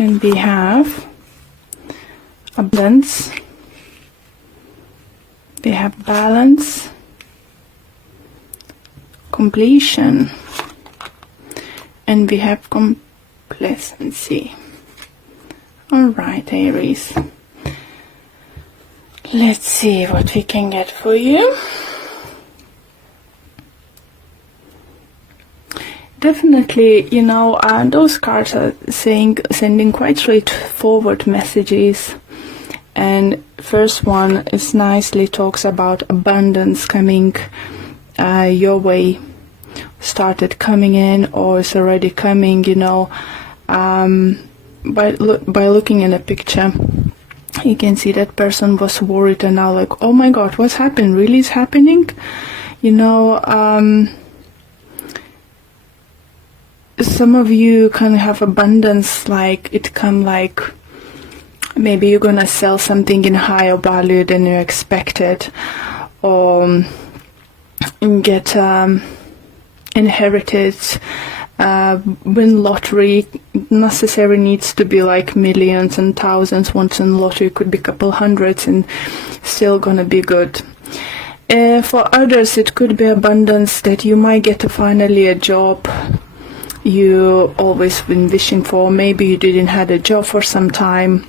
And we have abundance, we have balance, completion, and we have complacency. Alright, Aries. Let's see what we can get for you. Definitely, you know, those cards are sending quite straightforward messages. And first one is nicely talks about abundance coming your way, started coming in or is already coming, you know. By looking in a picture, you can see that person was worried and now like, oh my god, what's happened? Really is happening? You know, some of you can have abundance, like it come like maybe you're gonna sell something in higher value than you expected, or get inherited, win lottery. Necessarily needs to be like millions and thousands. Once in lottery could be a couple hundreds and still gonna be good. For others it could be abundance that you might get finally a job you always been wishing for. Maybe you didn't have a job for some time.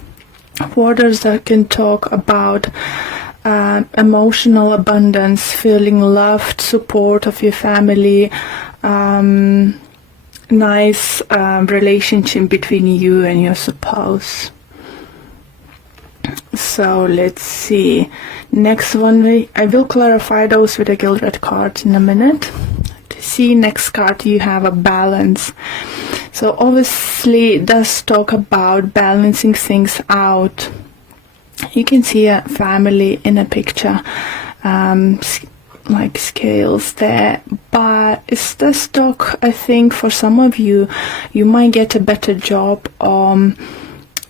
For others that can talk about emotional abundance, feeling loved, support of your family, nice relationship between you and your spouse. So let's see. Next one, I will clarify those with a gilded card in a minute. See, next card you have a balance. So obviously it does talk about balancing things out. You can see a family in a picture, like scales there, but it does talk, I think for some of you, you might get a better job,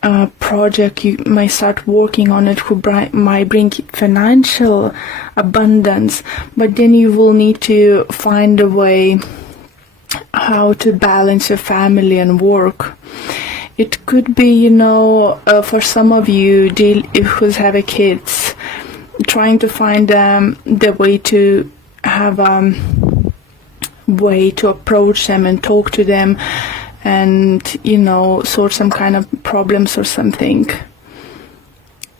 a project you might start working on it who might bring financial abundance, but then you will need to find a way how to balance your family and work. It could be, you know, for some of you who have a kids, trying to find the way to have way to approach them and talk to them, and you know, sort some kind of problems or something.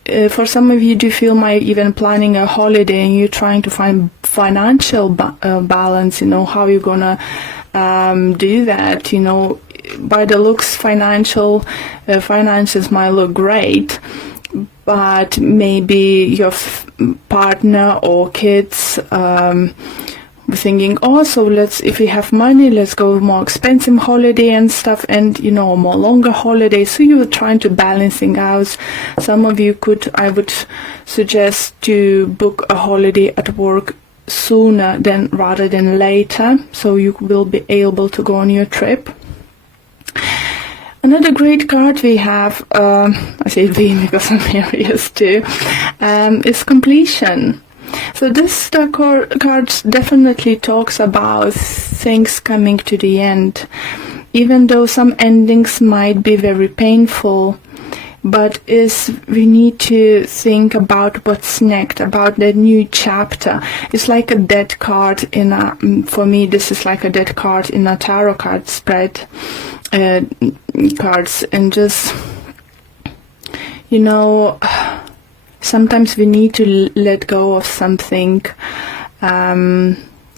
For some of you, do feel might even planning a holiday and you're trying to find financial balance, you know, how you're gonna do that. You know, by the looks, finances might look great, but maybe your partner or kids thinking, oh, so if we have money, let's go more expensive holiday and stuff, and you know, more longer holiday. So you're trying to balancing out. Some of you I would suggest to book a holiday at work sooner rather than later, so you will be able to go on your trip. Another great card we have, I say we because I'm Aries too, is completion. So this card definitely talks about things coming to the end, even though some endings might be very painful. But we need to think about what's next, about the new chapter. It's like a dead card for me, this is like a dead card in a tarot card spread, cards, and just, you know, sometimes we need to let go of something.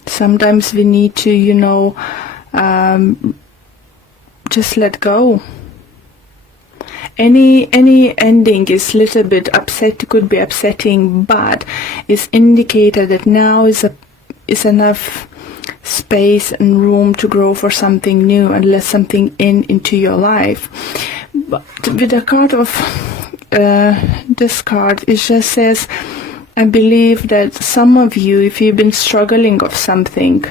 Sometimes we need to, you know, just let go. Any ending is little bit could be upsetting, but it's indicated that now is enough space and room to grow for something new and let something into your life. But with the card of this card, it just says, I believe that some of you, if you've been struggling of something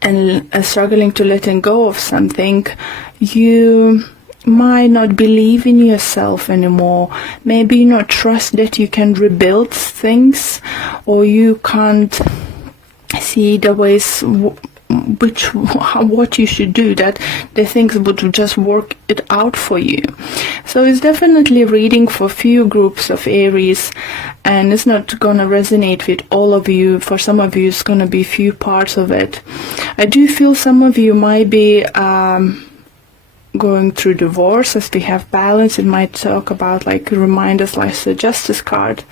and struggling to letting go of something, you might not believe in yourself anymore. Maybe you not trust that you can rebuild things, or you can't see the ways what you should do, that the things would just work it out for you. So it's definitely a reading for few groups of Aries, and it's not gonna resonate with all of you. For some of you, it's gonna be few parts of it. I do feel some of you might be going through divorce. As we have balance, it might talk about, like, remind us, like the Justice card.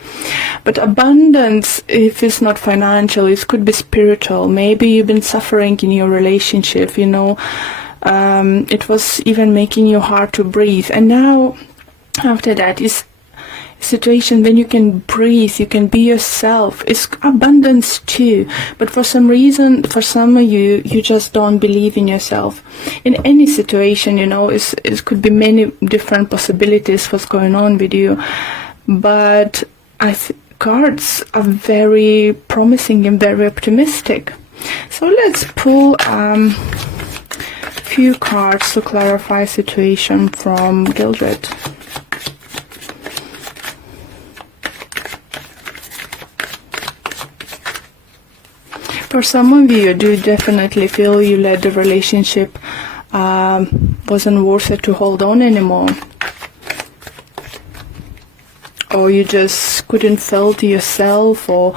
But abundance, if it's not financial, it could be spiritual. Maybe you've been suffering in your relationship, it was even making you hard to breathe, and now after that is situation when you can breathe, you can be yourself. It's abundance too, but for some reason, for some of you, you just don't believe in yourself. In any situation, it could be many different possibilities what's going on with you, but cards are very promising and very optimistic. So let's pull few cards to clarify situation from Gildred. For some of you, I do definitely feel you let the relationship wasn't worth it to hold on anymore. Or you just couldn't feel to yourself, or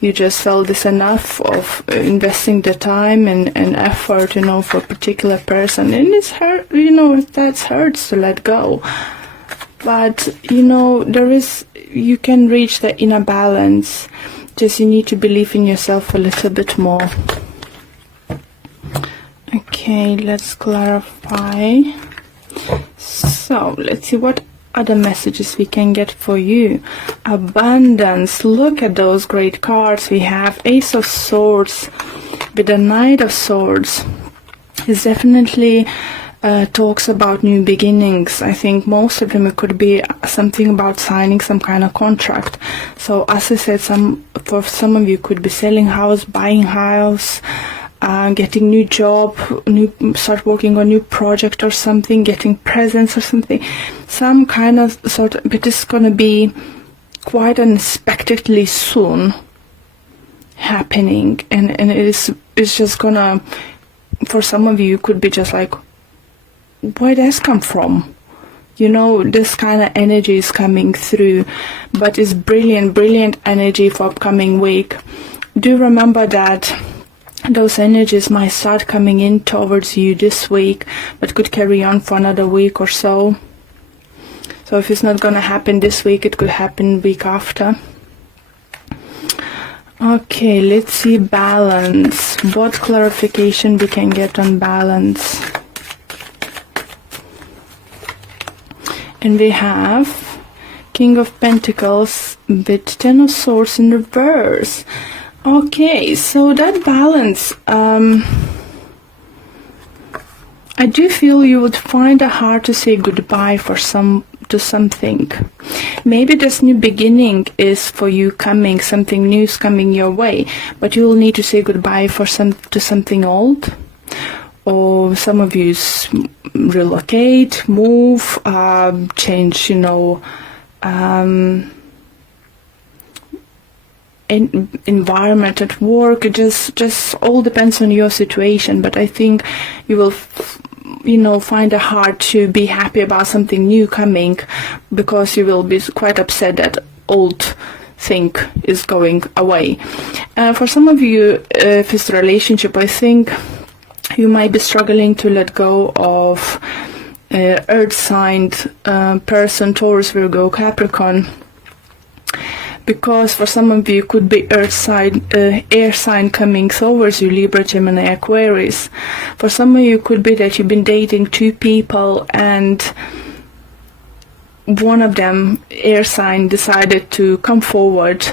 you just felt this enough of investing the time and effort, for a particular person. And it's hurt, that hurts to let go. But, you can reach the inner balance. Just you need to believe in yourself a little bit more. Okay, let's clarify. So, let's see what other messages we can get for you. Abundance. Look at those great cards we have. Ace of Swords with the Knight of Swords. It definitely talks about new beginnings. I think most of them, it could be something about signing some kind of contract. So as I said, for some of you could be selling house, buying house, getting new job, start working on new project or something, getting presents or something, some kind of but it's gonna be quite unexpectedly soon happening, and it's just gonna, for some of you, could be just like, where does this come from? This kind of energy is coming through, but it's brilliant energy for upcoming week. Do remember that those energies might start coming in towards you this week, but could carry on for another week or so. So if it's not going to happen this week, it could happen week after. Okay, let's see balance. What clarification we can get on balance? And we have King of Pentacles with Ten of Swords in reverse. Okay, so that balance, I do feel you would find it hard to say goodbye to something. Maybe this new beginning is for you coming, something new is coming your way, but you will need to say goodbye to something old. Or some of you relocate, move, change, environment at work. It just all depends on your situation. But I think you will, find it hard to be happy about something new coming, because you will be quite upset that old thing is going away. For some of you, if it's a relationship, I think you might be struggling to let go of earth sign person, Taurus, Virgo, Capricorn, because for some of you could be earth sign, air sign coming towards you, Libra, Gemini, Aquarius. For some of you could be that you've been dating two people and one of them, air sign, decided to come forward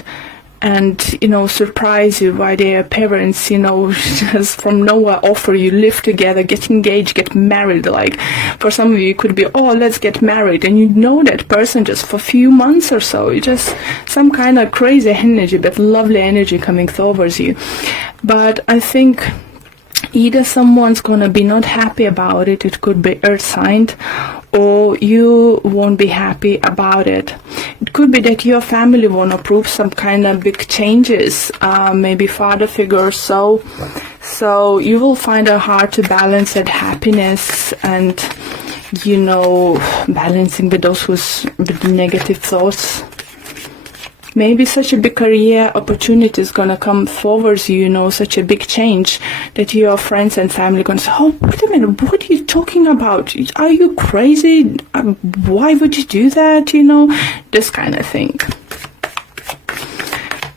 and surprise you by their parents, just from nowhere offer you live together, get engaged, get married. Like for some of you it could be, oh, let's get married, and you know that person just for a few months or so. You just some kind of crazy energy, but lovely energy coming towards you. But I think either someone's gonna be not happy about it, it could be earth signed, or you won't be happy about it. It could be that your family won't approve some kind of big changes, maybe father figure or so. So you will find it hard to balance that happiness and, you know, balancing with those with negative thoughts. Maybe such a big career opportunity is going to come forwards you, you know, such a big change that your friends and family going to say, oh, wait a minute, what are you talking about? Are you crazy? Why would you do that? You know, this kind of thing.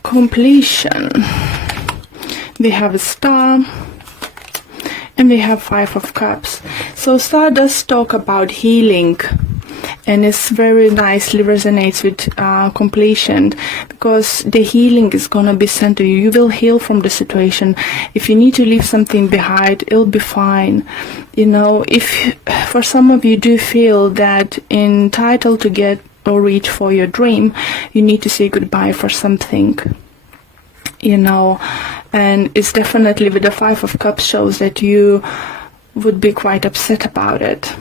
Completion. We have a star. And we have 5 of Cups. So star does talk about healing. And it's very nicely resonates with completion, because the healing is going to be sent to you. You will heal from the situation. If you need to leave something behind, it'll be fine. You know, if for some of you do feel that entitled to get or reach for your dream, you need to say goodbye for something. You know, and it's definitely with the 5 of Cups shows that you would be quite upset about it.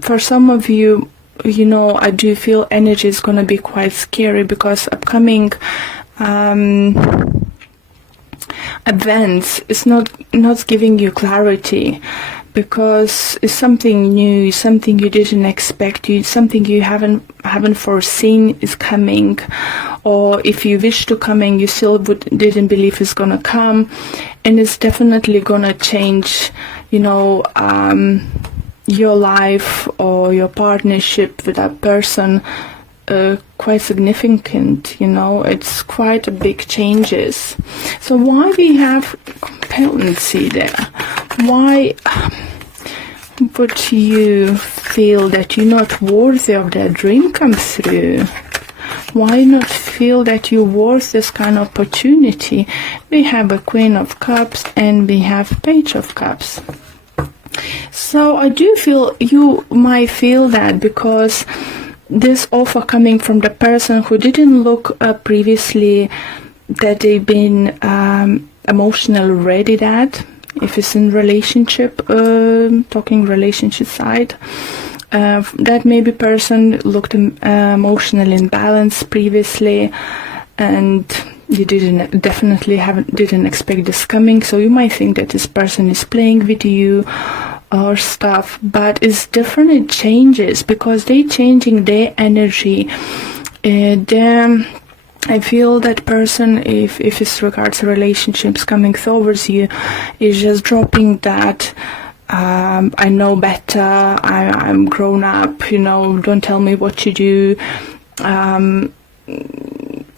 For some of you, you know, I do feel energy is going to be quite scary, because upcoming events is not giving you clarity, because it's something new, something you didn't expect, something you haven't foreseen is coming, or if you wish to coming, you still didn't believe it's gonna come, and it's definitely gonna change, you know, your life or your partnership with that person quite significant. You know, it's quite a big changes. So why we have competency there? Why would you feel that you're not worthy of that dream come through? Why not feel that you're worth this kind of opportunity? We have a Queen of Cups and we have Page of Cups. So I do feel you might feel that, because this offer coming from the person who didn't look previously that they've been emotionally ready, that if it's in relationship, talking relationship side, that maybe person looked emotionally imbalanced previously, and you didn't expect this coming. So you might think that this person is playing with you or stuff, but it's different. It changes because they changing their energy. I feel that person, if it's regards to relationships coming towards you, is just dropping that I know better, I'm grown up, you know, don't tell me what to do,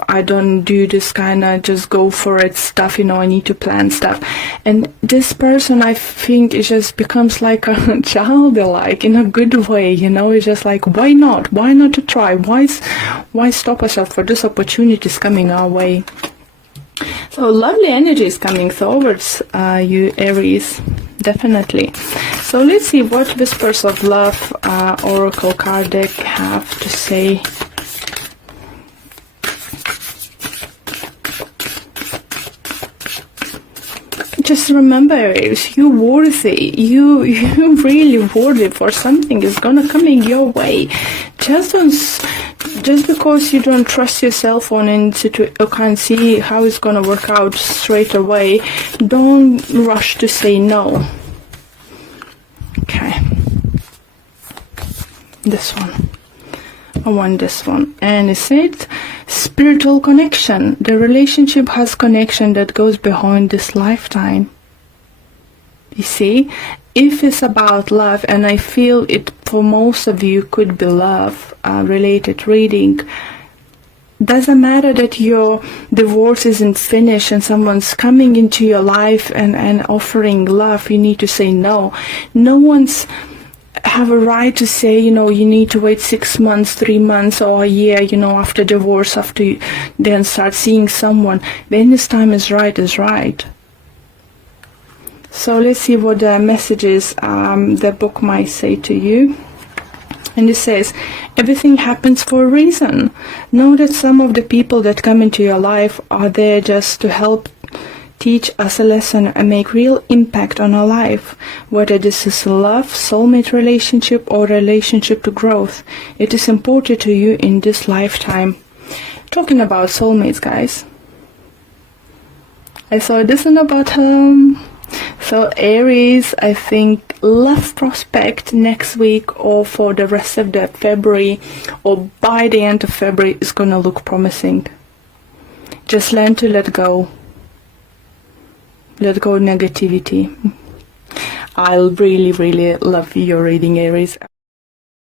I don't do this kind of just go for it stuff, you know, I need to plan stuff. And this person, I think, it just becomes like a childlike in a good way, you know. It's just like, why not to try, why stop ourselves for this opportunities coming our way. So lovely energy is coming towards you, Aries, definitely. So let's see what Whispers of Love Oracle card deck have to say. Just remember, Aries, you're worthy. You really worthy for something is gonna coming your way. Just because you don't trust yourself on or can't see how it's gonna work out straight away, don't rush to say no. Okay. This one. I want this one. And it said spiritual connection. The relationship has connection that goes beyond this lifetime. You see, if it's about love, and I feel it for most of you could be love related reading, doesn't matter that your divorce isn't finished and someone's coming into your life and offering love, you need to say no. No one's have a right to say, you know, you need to wait 6 months, 3 months, or a year, you know, after divorce, after you then start seeing someone. When this time is right, is right. So let's see what the messages the book might say to you. And it says, everything happens for a reason. Know that some of the people that come into your life are there just to help teach us a lesson and make real impact on our life, whether this is love, soulmate relationship, or relationship to growth. It is important to you in this lifetime. Talking about soulmates, guys. I saw this one about so Aries, I think love prospect next week or for the rest of the February or by the end of February is gonna look promising. Just learn to let go. Let go of negativity. I'll really, really love your reading, Aries.